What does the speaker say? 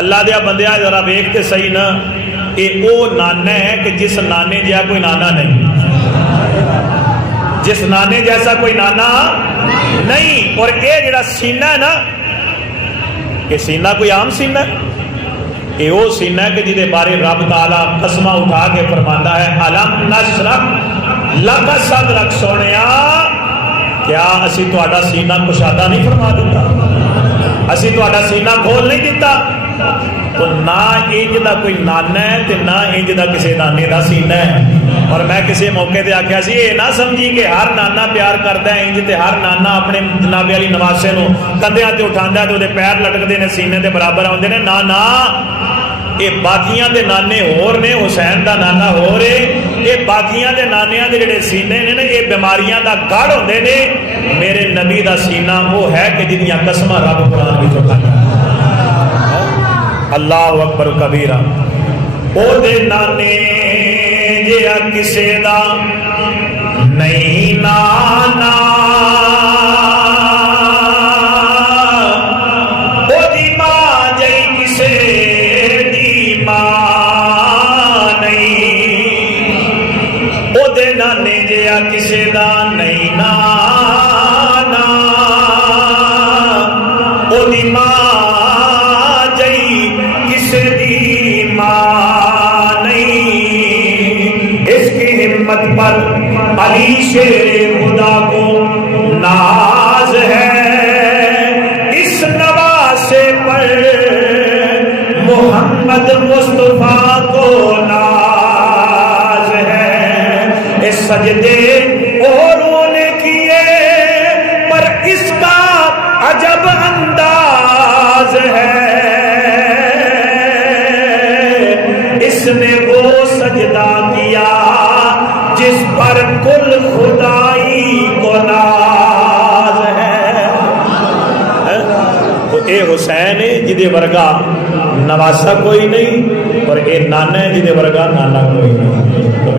اللہ دیا بندیا ذرا ویکھ تے صحیح نا، یہ وہ نانا ہے کہ جس نانے جہا کوئی نانا نہیں، جس نانے جیسا کوئی نانا نہیں۔ اور یہ جڑا سینہ ہے نا، یہ سینہ کوئی عام سینہ ہے، یہ وہ سینہ ہے کہ جہدے بارے رب تعالیٰ قسمہ اٹھا کے فرماتا ہے الم نشرح لک صدرک، سونیا کیا اسی تہاڈا سینہ کشادہ نہیں فرما دیتا، اسی تہاڈا سینہ کھول نہیں دیتا؟ تو نہ انج دا کوئی نانا ہے تے نہ انج دا کسی نانے دا سینہ ہے۔ اور میں کسی موقع تے آکھیا سی یہ نہ سمجھی کہ ہر نانا پیار کرتا ہے انج تے ہر نانا اپنے جناب علی نواسے نو کندھیاں تے اٹھاندا تے اودے پیر لٹکدے نے سینے تے برابر آوندے نے، نہ نہ، یہ باقیاں دے نانے ہور نے، حسین دا نانا ہور ہے، یہ باقیاں دے نانیاں دے جڑے سینے نے یہ بیماریاں دا گڑھ ہوندے نے، میرے نبی دا سینہ وہ ہے کہ جنیاں قسماں رب قرآن وچ اٹھایا۔ اللہ اکبر کبیرہ، او دے نانے جیا کسے دا نہیں نانا، او دی ماں جئی کسے دی ماں نہیں، او دے نانے جیا کسے دا نہیں نانا، او دی ماں پر علی شیر خدا کو ناز ہے، اس نواسے پر محمد مصطفیٰ کو ناز ہے۔ اس سجدے اوروں نے کیے پر اس کا عجب انداز ہے، اس نے وہ سجدہ کیا جس پر کل خدائی کو ناز ہے۔ تو اے حسین ہے جدے ورگا نواسا کوئی نہیں، اور اے نانا ہے جدے ورگا نانا کوئی نہیں۔